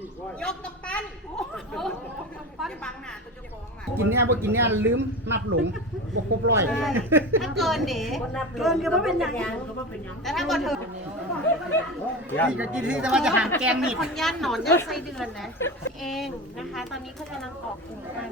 ยกกำปั้นจะบังหน้าตัวเจ้าของน่ะกินเนี่ยพอกินเนี่ยลืมนับหลงบกครบร้อยถ้าเกินเด๋เกินก็ไม่เป็นอย่างแต่ถ้าก่อนเธอนี่ก็กินที่แต่ว่าจะหางแกงนี่คนย่านหนอนย่านไส้เดือนนะเองนะคะ ตอนนี้เขากำลังออกกลุ่มกัน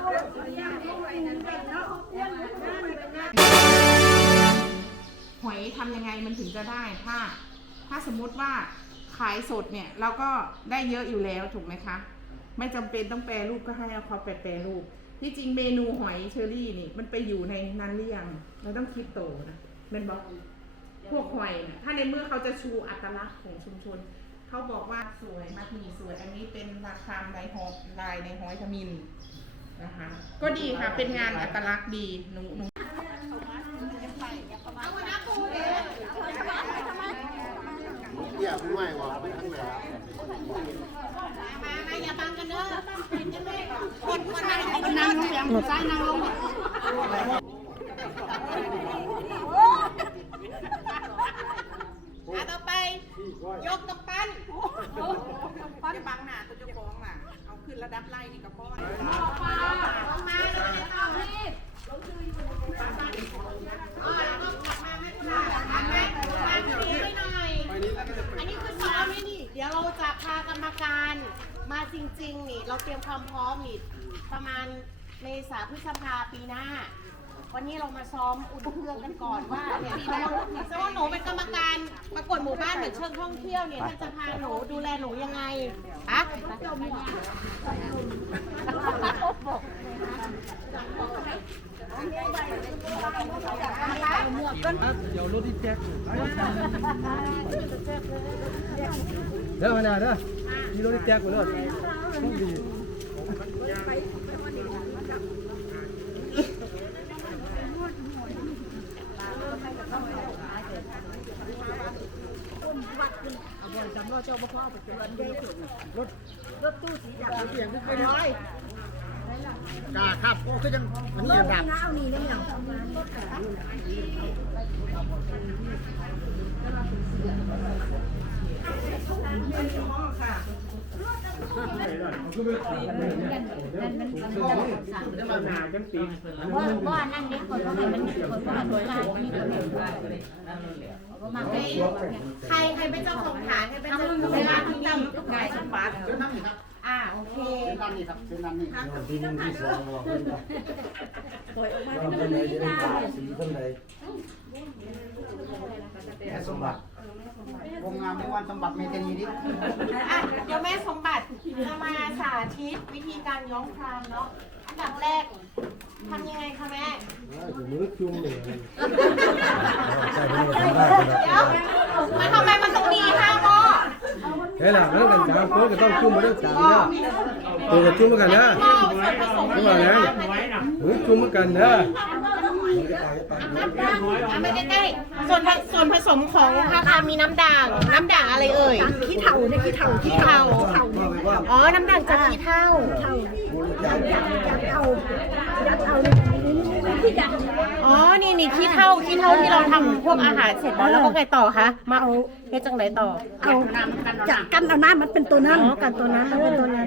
หอยทำยังไงมันถึงจะได้ถ้าสมมุติว่าขายสดเนี่ยเราก็ได้เยอะอยู่แล้วถูกไหมคะไม่จำเป็นต้องแปรรูปก็ให้เอาเขาไปแปรรูปที่จริงเมนูหอยเชอรี่นี่มันไปอยู่ในนั้นหรือยังเราต้องคิดโตนะเป็นบอกพวกหอยเนี่ยถ้าในเมื่อเขาจะชูอัตลักษณ์ของชุมชนเขาบอกว่าสวยมัดหมี่สวยอันนี้เป็นราคาในหอลายในหอยทมินนะคะก็ดีค่ะเป็นงานอัตลักษณ์ดีหนูเอาวันน้ำปูเดี๋ยวเกี่ยวไม่หวานไม่ทั้งไหนมาอย่าบังกันเด้อคนนั่งลงเสียงซ้ายนั่งลงต่อไปยกกำปั้นจะบังหน้าตัวเจ้าของน่ะเอาขึ้นระดับไล่นี่กับพ่อลงมาเลยเอารีบอันนี้คือซ้อมนี่เดี๋ยวเราจะพากรรมการมาจริงๆนี่เราเตรียมความพร้อมนี่ประมาณเมษาพฤษภาปีหน้าวันนี้เรามาซ้อมอุ่นเครื่องกันก่อนว่าเนี่ยสมมติหนูเป็นกรรมการประกวดหมู่บ้านเหมือนเชิงท่องเที่ยวเนี่ยท่านจะพาหนูดูแลหนูยังไงอะเดี๋ยวรถที่แจ็คเด้อมาเด้อมีรถที่แจ็คมาเลยต้องดีรถตู้สีดำเกี่ยวไม่น้อยกาครับโอ้คือยังอันนี้ดับเอานี่เนี่ยว่านั่นเด็กคนก็ให้มันคนก็ให้ตัวได้นี่ก็เลยมาใครเป็นเจ้าของฐานใครเป็นเจ้าของเวลาที่นี่นายสมบัติเชิญนั่งนี่ครับโอเคเชิญนั่งนี่ครับเชิญนั่งนี่ครับที่หนึ่งที่สองว่าเป็นไหนจะได้ขายสีคนไหนแม่สมบัติวงงามในวันสมบัติเมตนีดิเดี๋ยวแม่สมบัติจะมาสาธิตวิธีการย้อมครามเนาะอันดับแรกทำยังไงคะแม่มือจุ่มเลยใช่ไม่ได้ทำได้เดี๋ยวมาทำไมมันต้องมี5 หม้อเฮ้ยล่ะแล้วกันจ้าโค้ก็ต้องจุ่มมาด้วยกันนะตัวกับจุ่มกันนะจุ่มอะไรมือจุ่มกันนะไม่ใกล้ๆส่วนผสมของคาคามีน้ำด่างอะไรเอ่ยขี้เถ่าเนี่ยขี้เถ่าอ๋อ น้ำด่างจากขี้เถ้ายัดเอาที่ยัดอ๋อ นี่ขี้เถ้าที่เราทำพวกอาหารเสร็จแล้วก็ไงต่อคะ มาเอาเฮ็ดจังไหนต่อเอาจากกันเอาน้ำมันเป็นตัวนั้นอ๋อ กันตัวนั้นมันเป็นตัวนั้น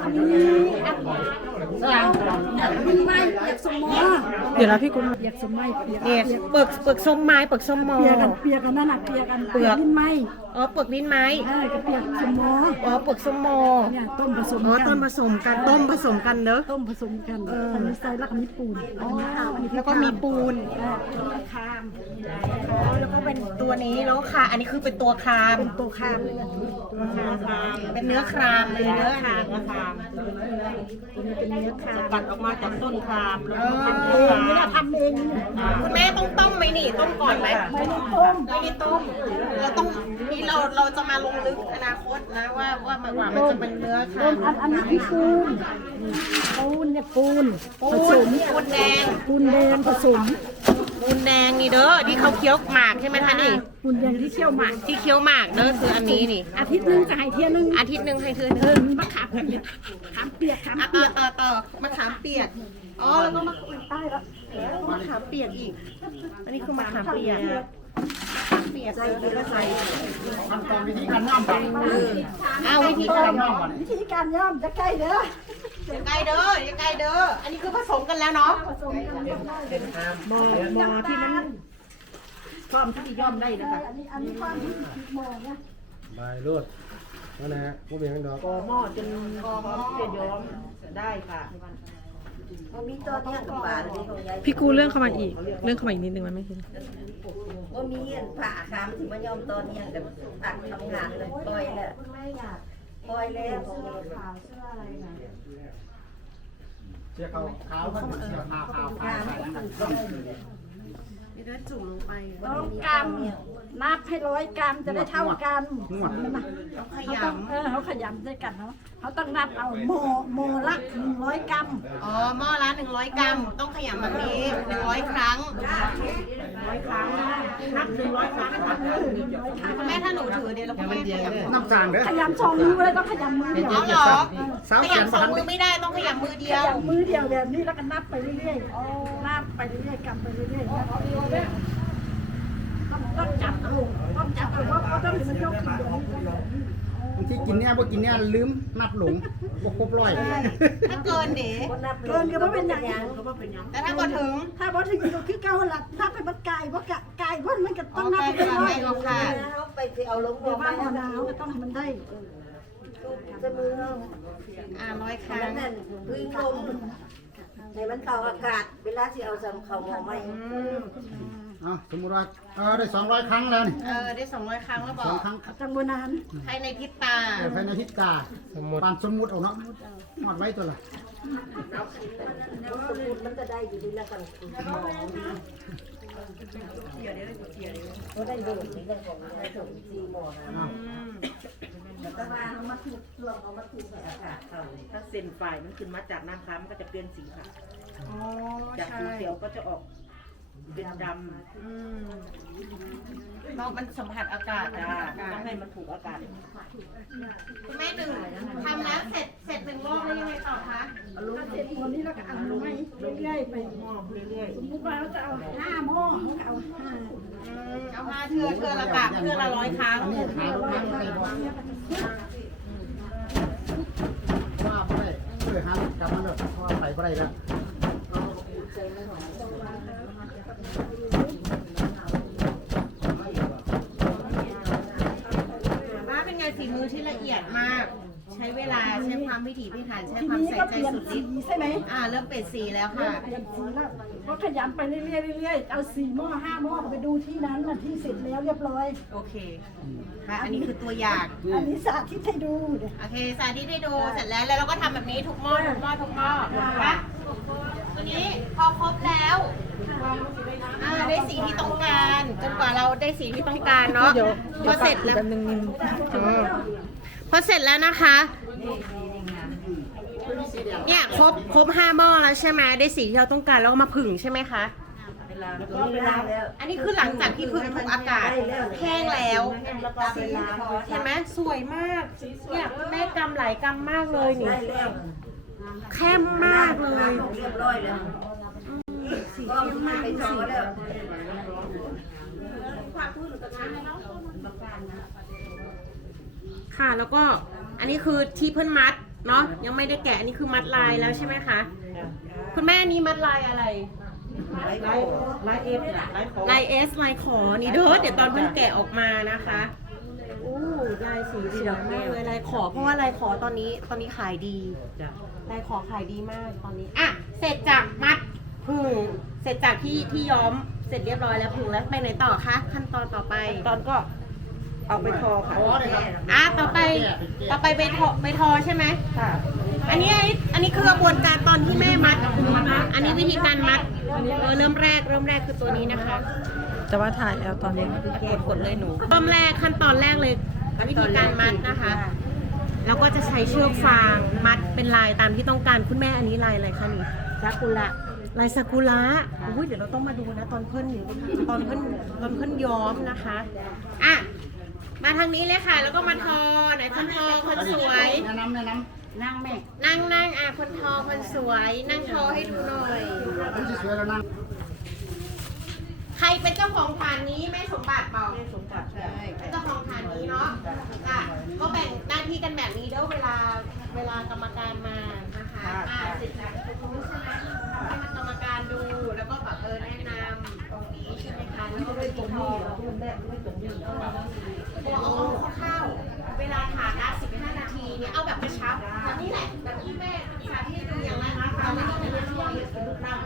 มันไม่เปียกสมอเดี๋ยวนะพี่กุ้งเปียกสมไม้เปียกเนี่ยเปลือกส้มไม้เปลือกส้มมอเปียกกันนั่นน่ะเปียกกันลิ้นไม้อ๋อ เปลือกลิ้นไม้ก็เปียกสมออ๋อ เปลือกส้มมอเนี่ยต้มผสมอ๋อกันต้นผสมกันต้มผสมกันเด้อต้มผสมกันอันนี้ใส่แล้วก็มีปูนแล้วก็มีปูนคามแล้วก็เป็นตัวนี้แล้วค่ะ อันนี้คือเป็นตัวครามเป็นตัวคามเป็นเนื้อครามเลยเนื้อครามตัวนี้เป็นเนื้อคามปัดออกมาจากต้นครามไม่ได้ทำเองคุณแม่ต้องต้มไหมนี่ต้มก่อนไหมไม่ได้ต้มไม่ได้ต้มเราต้องนี่เราจะมาลงลึกอนาคตนะว่ามันจะเป็นเนื้อครามอันนี้คือปูนเนี่ยปูนผสมปูนแดงปูนแดงผสมปูนแดงนี่เด้อที่เขาเคี้ยวหมากใช่ไหมคะนี่ปูนแดงที่เคี่ยวหมากที่เคี้ยวหมากเด้อคืออันนี้นี่อาทิตย์นึงจะให้เที่ยนึงอาทิตย์หนึ่งให้เธอมีมะขามเนี่ยขามเปียกขามต่เปียกอมะขามเปียกอ๋อแล้วก็มะขามใต้แล้วมะขามเปียกอีก อันนี้คือมะขามเปียกเปียกใส่แล้วก็ใส่ขั้นตอนวิธีการย่อมแบบเอาวิธีการย่อมก่อนวิธีการย่อมจะใกล้เด้ออย่าใกล้เด้ออย่าใกล้เด้ออันนี้คือผสมกันแล้วเนาะผสมกันหม้อที่มันพร้อมที่จะย่อมได้นะคะอันนี้ความที่หม้อนะบายรถนั่นนะฮะพวกเมียงดอกหม้อจนพร้อมที่จะย้อมได้ค่ะมีตัวเนี้ยกับป่าเลยของยายพี่กูเรื่องเข้ามาอีก เรื่องเข้ามาอีกนิดนึงมันไม่เห็นว่ามีเงินผ่าคำที่มายอมตัวเนี้ยกับตักทำงานเลยปล่อยแล้วปล่อยแล้วเชือกขาวมันเชือกขาวนี่ก็จุ่มลงไปต้องกำนับให้100 กรัมจะได้เท่ากันนวดต้องขเขายต้องเขาขยำด้วยกันเนาะเขาต้องนับเอาโมละ100 กรัมำอ๋อหม้อละ100 กรัมต้องขยำแบบนี้100 ครั้ง 100 ครั้งนับ100 ครั้งนะคะคุณแม่ถ้าหนูถือเดี๋ยวเราคุณแม่ขยำน้ำจางเด้อขยำ2 มือเลยต้องขยำมือเดียวเอาเหรอสาวขแขนยำสองมือไม่ได้ต้องขยำมือเดียวขยำมือเดียวแบบนี้แล้วก็นับไปเรื่อยๆนับไปเรื่อยๆกำไปเรื่อยๆต้องจับเอาต้องจับเอาเพราะต้องมันยกขึ้นเดี๋ยวนี้บางทีกินเนี่ยบ่กินเนี่ยลืมนับหลงบ่ครบร้อยถ้าเกินเด๋เกินก็ไม่เป็นอย่างแต่ถ้าก็ถึงถ้าบอถึงก็คือเก่าหลักนับไปมันไก่บ่ไก่บ่มันก็อ๋ต้อองนับไปไปค่ะเรื่อยไม่หรอกค่ะเอาไปที่เอาลงเดี๋ยวไปบ้านหนาวก็ต้องให้มันได้จะมือเอา 100 ครั้แล้งวนั่นพึ่งลมให้มันเป่าอากาศเวลาที่เอาสำเขาหม้อไม่สมมุติว่าได้200 ครั้งแล้วนี่ได้200 ครั้งแล้วบอ 2 กครั้งจังโบนานภายในพริบตาภายในทิศกาปานสมมุติเอาเนาะหอดไว้ตัวละสมุดมันจะได้อยู่ดีแล้วกันก็ได้ดูดีเรื่องของได้ถึง4 หม้อนะแต่ว่าเอามาถูกรวมเอามาถูกใส่อากาศเขาถ้าเส้นฝ่ายมันขึ้นมาจากน้ำค้ำมันก็จะเปลี่ยนสีค่ะอ๋อจากใช่สีเขียวก็จะออกเป็นดำเรามันสัมผัสอากาศต้องให้มันถูกอากาศคุณแม่หนึ่งทำแล้วเสร็จ1 รอบแล้วยังไงต่อคะเสร็จวันนี้เราก็เอาไม่เรื่อยๆไปหม้อเรื่อยสมมติว่าเราจะเอา5 หม้อเราก็เอา5 ๆเอา5 เทื่อละกะเทื่อละ100 ครั้งอันนี้หาลูกค้าไม่ได้บอกว่าบ่ได้หาลูกกลับมาเลยเพราะว่าไปบ่ได้แล้วว่าเป็นไงฝีมือที่ละเอียดมาก ใช้เวลาใช้ความพิถีพิถันใช้ทีความนี้ใส่ก็ใจเปลี่ยนสุดสีฤทธิ์ใช่ไหมเริ่มเปลี่ยนสีแล้วค่ะเปลี่ยนสีแล้วก็ขยำไปเรื่อยๆเรื่อยๆเอา4 หม้อ5 หม้อไปดูที่นั้นนะที่เสร็จแล้วเรียบร้อยโอเคค่ะอันนี้คือตัวอย่างอันนี้สาธิตให้ดูเดี๋ยวโอเคสาธิตให้ดูเสร็จแล้วแล้วเราก็ทำแบบนี้ทุกหม้อนะตัวนี้พอครบแล้วได้สีที่ต้องการจนกว่าเราได้สีที่ต้องการเนาะพอเสร็จแล้วกันหนึ่งนินพอเสร็จแล้วนะคะเนี่ยครบ5 หม้อแล้วใช่ไหมได้สีที่เราต้องการแล้วก็มาผึ่งใช่ไหมคะเวลาแล้วอันนี้คือหลังจากที่ผึ่งถูกอากาศแห้งแล้วเห็นไหมสวยมากเนี่ยคุณแม่กำหลายกำมากเลยนี่ได้แล้วเข้มมากเลยเรียบร้อยแล้วก็มาไปต่อแล้วค่ะแล้วก็อันนี้คือที่เพิ่นมัดเนาะยังไม่ได้แกะอันนี้คือมัดลายแล้วใช่ไหมคะคุณแม่นี่มัดลายอะไรลายเอสลายขอนี่เด้อเดี๋ยวตอนเพิ่นแกะออกมานะคะอู้ลายสีสวยมากเลยลายขอเพราะว่าลายขอตอนนี้ขายดีลายขอขายดีมากตอนนี้อ่ะเสร็จจากมัดผึ่งเสร็จจากที่ย้อมเสร็จเรียบร้อยแล้วผึ่งแล้วไปไหนต่อคะขั้นตอนต่อไปตอนก็เอาไปทอค่ะต่อไปไปทอใช่ไหมค่ะ อันนี้คือกระบวนการตอนที่แม่มัด อันนี้วิธีการมัดเริ่มแรกคือตัวนี้นะคะแต่ว่าถ่ายแล้วตอนนี้กดเลยหนูเริ่มแรกขั้นตอนแรกเลยวิธีการมัดนะคะแล้วก็จะใช้เชือกฟางมัดเป็นลายตามที่ต้องการคุณแม่อันนี้ลายอะไรคะนี่ซากุระลายซากุระอุ้ยเดี๋ยวเราต้องมาดูนะตอนเพิ่นย้อมนะคะอ่ะมาทางนี้เลยค่ะ แล้วก็มาทอไหนคนทอคนสวยแนะนำนั่งแม่นั่งคนทอคนสวย นั่งทอให้ดูหน่อยคนที่สวยแล้วนั่งใครเป็นเจ้าของฐานนี้แม่สมบัติเปล่าสมบัติใช่เจ้าของฐานนี้เนาะอ่ะก็แบ่งหน้าที่กันแบบนี้เด้อเวลากรรมการมานะคะเสร็จแล้วจะรู้ใช่ไหมให้มันกรรมการดูแล้วก็แบบแนะนำตรงนี้ใช่ไหมคะแล้วก็ไปตรงนี้เอาข้าวๆเวลาฐานละ15 นาทีเนี่ยเอาแบบกระชับแบบนี้แหละแบบที่แม่สาธิตดูอย่างนั้นนะคะไม่ต้องเป็นเรื่องย่อยๆนั่งไว้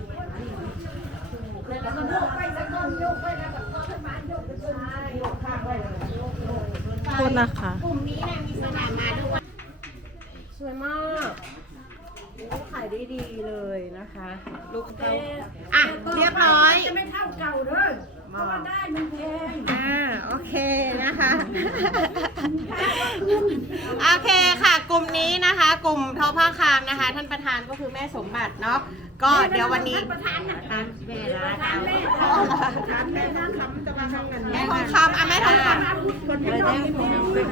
แล้วก็โยกไปแล้วก็โยกไปแล้วก็ขึ้นมาโยกไปจนโยกข้างไว้เลยโทษนะคะกลุ่มนี้เนี่ยมีสนามมาด้วยสวยมากโอ้ขายได้ดีเลยนะคะ ลูกเต้อ่ะเรียบร้อยจะไม่เท่าเก่าเด้อเพราะว่าได้มันแพงโอเคนะคะ โอเคค่ะ กลุ่มนี้นะคะ กลุ่มทอผ้าคามนะคะ ท่านประธานก็คือแม่สมบัติเนาะก็เดี๋ยววันนี้ประธานน่ะทานแม่ร้านทานแม่ทานแม่น้ำคำจะมาทำกันแม่ทองคำอ่ะแม่ทองคำคนที่น้องเป็นผู้เป็น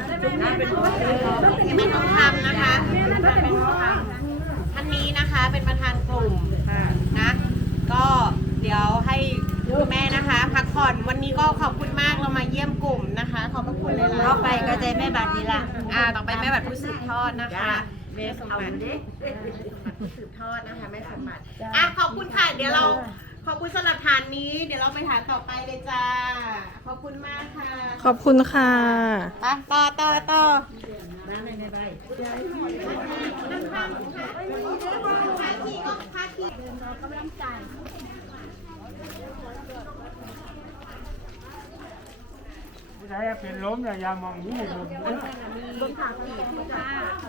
แม่ทองคำนะคะท่านนี้นะคะเป็นประธานกลุ่มนะก็เดี๋ยวให้คุณแม่นะคะพักผ่อนวันนี้ก็ขอบคุณมากเรามาเยี่ยมกลุ่มนะคะขอบพระคุณเลยต่อไปก็จะแม่บัตรนี่ละต่อไปแม่บัตรผู้สืบทอดนะคะแม่สมบัติผู้สืบทอดนะคะแม่สมบัติขอบคุณค่ะเดี๋ยวเราขอบคุณสำหรับฐานนี้ เดี๋ยวเราไปฐานต่อไปเลยจ้าขอบคุณมากค่ะขอบคุณค่ะต่อน้ำในใบพาขี่ก็พาขี่ผู้ชายเป็นล้มอย่ามองนี่ล้มบนขาขี่ค่ะ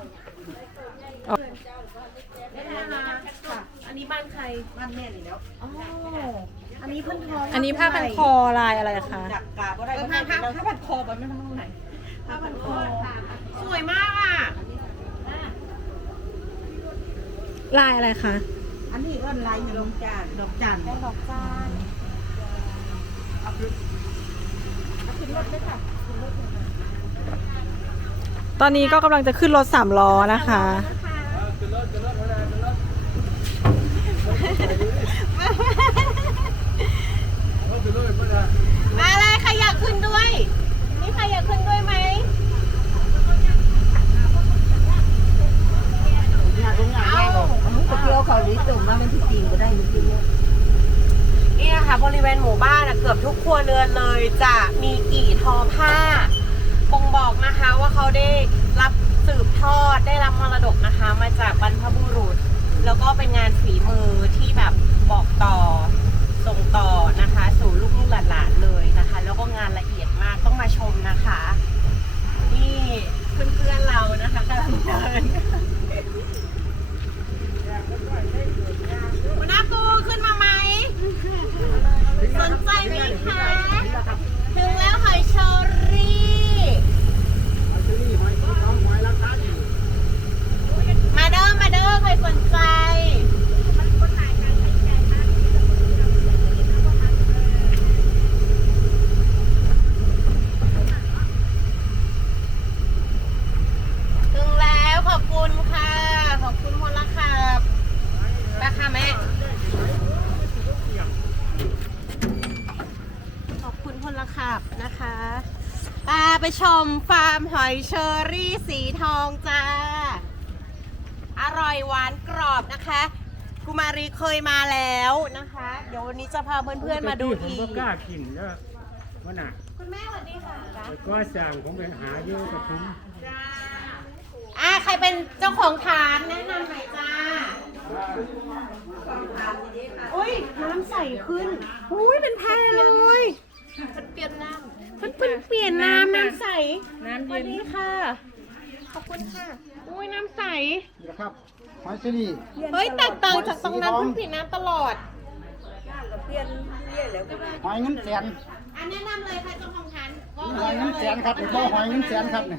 อันนี้บ้านใครบ้านแม่นี่แล้วอ๋ออันนี้เพิ่นทองอันนี้ผ้าพันคอลายอะไรคะจับกาก็ได้ผ้าพันคอแบบไม่ต้องไหนผ้าพันคอสวยมากอ่ะลายอะไรคะอันนี้ก็ลายดอกจานดอกจันเป็นดอกจานตอนนี้ก็กำลังจะขึ้นรถ3 ล้อนะคะมาเลยใครอยากขึ้นด้วยนี่ใครอยากขึ้นด้วยไหมเอาตะเกียวเขาหรือตุ่มมาเป็นที่จริงก็ได้จริงนี่นะคะบริเวณหมู่บ้านเกือบทุกครัวเรือนเลยจะมีกี่ทอผ้าบ่งบอกนะคะว่าเขาได้รับสืบทอดได้รับมรดกนะคะมาจากบรรพบุรุษ แล้วก็เป็นงานฝีมือที่แบบบอกต่อส่งต่อนะคะสู่ลูกๆหลานๆเลยนะคะ แล้วก็งานละเอียดมากต้องมาชมนะคะ นี่เพื่อนๆเรานะคะกำลังเดินหัวหน้าปูขึ้นมาไหมสนใจไหมคะถึงแล้วหอยเชอรี่มาเด้อใครสนใจถึงแล้วขอบคุณค่ะขอบคุณคนละค่ะไปค่ะแม่ขอบคุณคนละขับนะคะไปชมฟาร์มหอยเชอรี่สีทองจ้าอร่อยหวานกรอบนะคะกุมารีเคยมาแล้วนะคะ เดี๋ยววันนี้จะพาเพื่อนๆมาดูอีผมกก็กล้ากินแล้วว่าน่ะคุณแม่สวัสดีค่ะแต่ก็สั่งผมไปหาเยอะกระทุ้มใครเป็นเจ้าของฐานแนะนำหน่อยจ้าอุ้ยน้ำใสขึ้นอุ้ยเป็นแพรเลยมันเปลี่ยนน้ำมันเปลี่ยนน้ำใสน้ำเย็นค่ะขอบคุณค่ะอุ้ยน้ำใสนี่นะครับหอยเชอรี่เฮ้ยแตกต่างจากตรงนั้นคุณปิดน้ำตลอดหอยเงินแสนแนะนำเลยค่ะเจ้าของฐานหอยเงินแสนครับบ่หอยเงินแสนครับนี่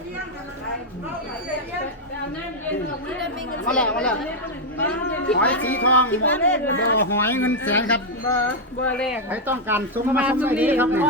มาแล้วหอยสีทองบ่หอยเงินแสนครับบ่แรกใครต้องการซุ้มมาซุ้มได้ดีครับนี่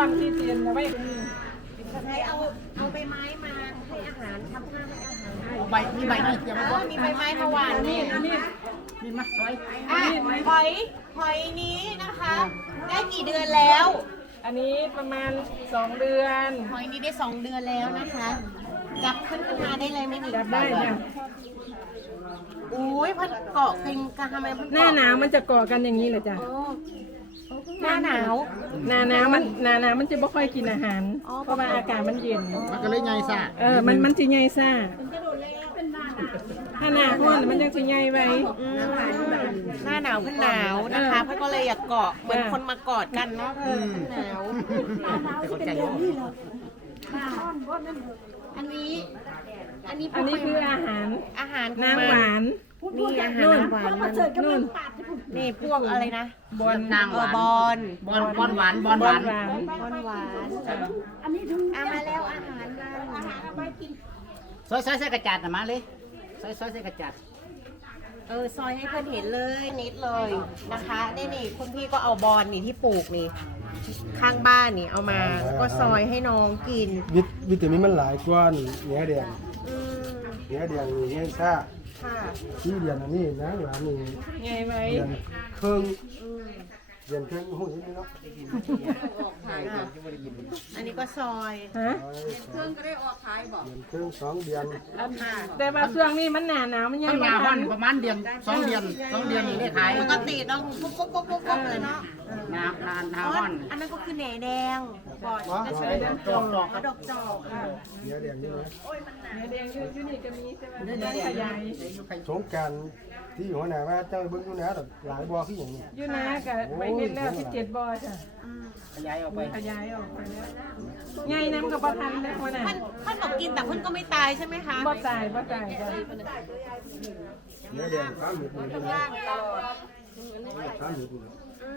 เอาใบไม้มาให้อาหารทำผ้าให้อาหารใบมีใบนี่เตรียมไว้บ่มีใบไม้มาหวานนี่มีมาซอยหอยนี้นะคะได้กี่เดือนแล้วอันนี้ประมาณ2 เดือนหอยนี้ได้2 เดือนแล้วนะคะจับขึ้นมาได้เลยไม่มีจับได้จ้ะโอ้ยพันเกาะกินกันทำไมพันหน้าหนาวมันจะเกาะกันอย่างนี้แหละจ้ะโอ้หน้าหนาวหน้าหนาวมันจะไม่ค่อยกินอาหาร เพราะว่าอากาศมันเย็นมันก็เลยใหญ่ซ่ามันจะใหญ่ซ่าถ้าหน้าร้อนมันยังจะใหญ่ไว้หน้าหนาวเพิ่นหนาวนะคะเพิ่นก็เลยอยากเกาะเหมือนคนมากอดกันเนาะหนาว อันนี้อันนี้คืออาหารอาหารของน้ำหวานนี่อาหารน้ำหวานมาเจอกันมันปาดนี่พวกอะไรนะบอลนางหวานบอลบอลหวานบอลหวานบอลหวานอันนี้ถึงเอามาแล้วอาหารเอาไปกินซอยใส่กระจาดน่ะมาเลยซอยใส่กระจาดซอยให้เพื่อนเห็นเลยนิดเลยนะคะนี่คุณพี่ก็เอาบอลนี่ที่ปลูกนี่ข้างบ้านนี่เอามาก็ซอยให้น้องกินวิตามินมันหลายกว่านี่เนื้อแดงอืมเนื้อแดงนี่เนื้อซ่าค่ะที่เดือนอันนี้นะหลานนี่ใหญ่ไว้เดือนครึ่งเดือนครึ่งหูยนี่เนาะอันนี้ก็ซอยฮะเดือนครึ่ง2 เดือนแต่ว่าช่วงนี้มันหนาหนาวมันยัต้งนไม่ยาฮ้ทัอนนประมาณเดือน2 เดือนนี่ได้ขายปกติต้องปุ๊บเลยเนาะนาอ๋อฮ้อนอันนั้นก็คือแหน่แดงบอดอ๋อก็ใช่ดอกดอกจอกค่ะเนื้อแดงนี่นะเนื้อแดงอยู่นี่ก็มีแต่ว่ามันขยายสงกรารที่หัวหน้าว่าเจ้าเบิ่งอยู่นะดอกหลายบ่อคือหยังนี่อยู่นะกับไปเน้นแล้ว17 บ่อจ้ะขยายออกไปขยายออกไปแล้วใหญ่น้ำกับประทันนะคนน่ะท่านบอกกินแต่ท่านก็ไม่ตายใช่ไหมคะบ่ตายจ้ะเนื้อแดง3 เม็ดนี่นะ3 เม็ดนี่นะ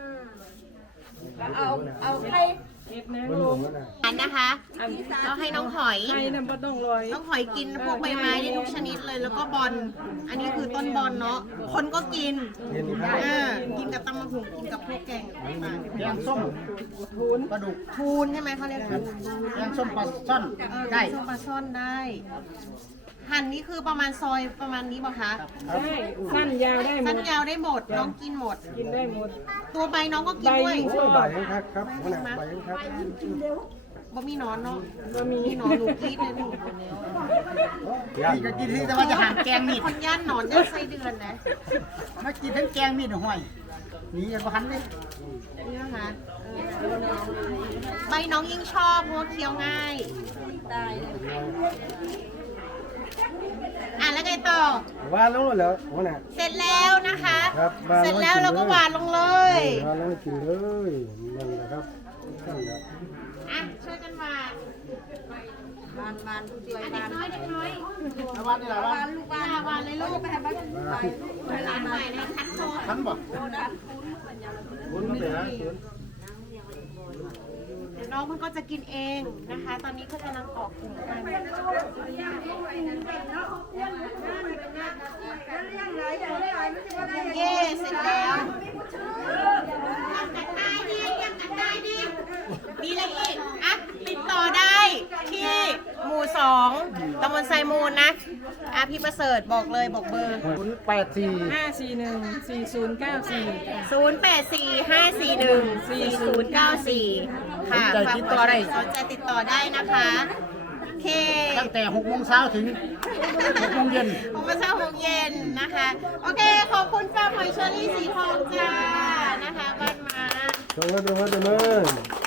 เอาใครเก็บนะเบิ่งลูหักวหน้าอันนะคะเอาให้น้องหอยให้น้ำบ่ต้องลอยน้องหอยกินพวกใบไม้ได้ทุกชนิดเลยแล้วก็บอลอันนี้คือต้นบอลเนาะคนก็กินเรียนอีกครั้งกินกับตำมะหุงกินกับพวกแกงต่างแกงส้มปลาดุกๆทูนใช่ไหมเขาเรียกทูนแกงส้มปลาช่อนได้ส้มปลาช่อนได้ หั่นนี่คือประมาณซอยประมาณนี้ป่ะคะได้สั้นยาวได้หมสั้นดยาวได้หมดน้องกินหมดกินได้หมดตัวใบน้องก็กินด้วยใบยิ่งโอ้ยใบยังคักครับหัวหน้าใบยังคักบ่มีหนอนเนาะบ่มีหนอนหนูกรีดเลยหนูย่างนี่ก็กินที่แต่ว่าจะหางแกงมีดคนย่านหนอนย่านไส้เดือนนะมากินทั้งแกงมีดห้อยนี่ยังบ่ทันเลยนี่นะคะใบน้องยิ่งชอบเพราะว่าเคี้ยวง่ายแล้วไงต่อวานลงแล้วหัวหน้าเสร็จแล้วนะคะครับวางเสร็จแล้วเราก็หวานลงเลยวานลงให้กินเลยนั่นแหละครับนั่นแหละอ่ะช่วยกันหวานหวานช่วยเด็กน้อยเด็กน้อยแล้ววันนี้ล่ะวันลูกหวานเลยลูกไปหาบ้านหลานใหม่นะทัดโซทันบ่คุณมาไปหาสวนเดี๋ยวน้องมันก็จะกินเองนะคะ ตอนนี้เขากำลังออกกลุ่มกันเย้เสร็จแล้วยังกัดได้ดิยังกัดได้ดิมีอะไรอีกอ่ะติดต่อได้ที่หมู่2ตำบลไซมูลนะพี่ประเสริฐบอกเลยบอกเบอร์ 084 5414094 0845414094 ค่ะสนใจติดต่อได้สนใจติดต่อได้นะคะโอเคตั้งแต่6 โมงเช้าถึง6 โมงเย็นผมก็เช้า6 เย็นนะคะ โอเค ขอบคุณฟาร์มหอยเชอรี่สีทองจ้านะคะบ้านมาส่งแล้วเดี๋ยวมาเดี๋ยวมา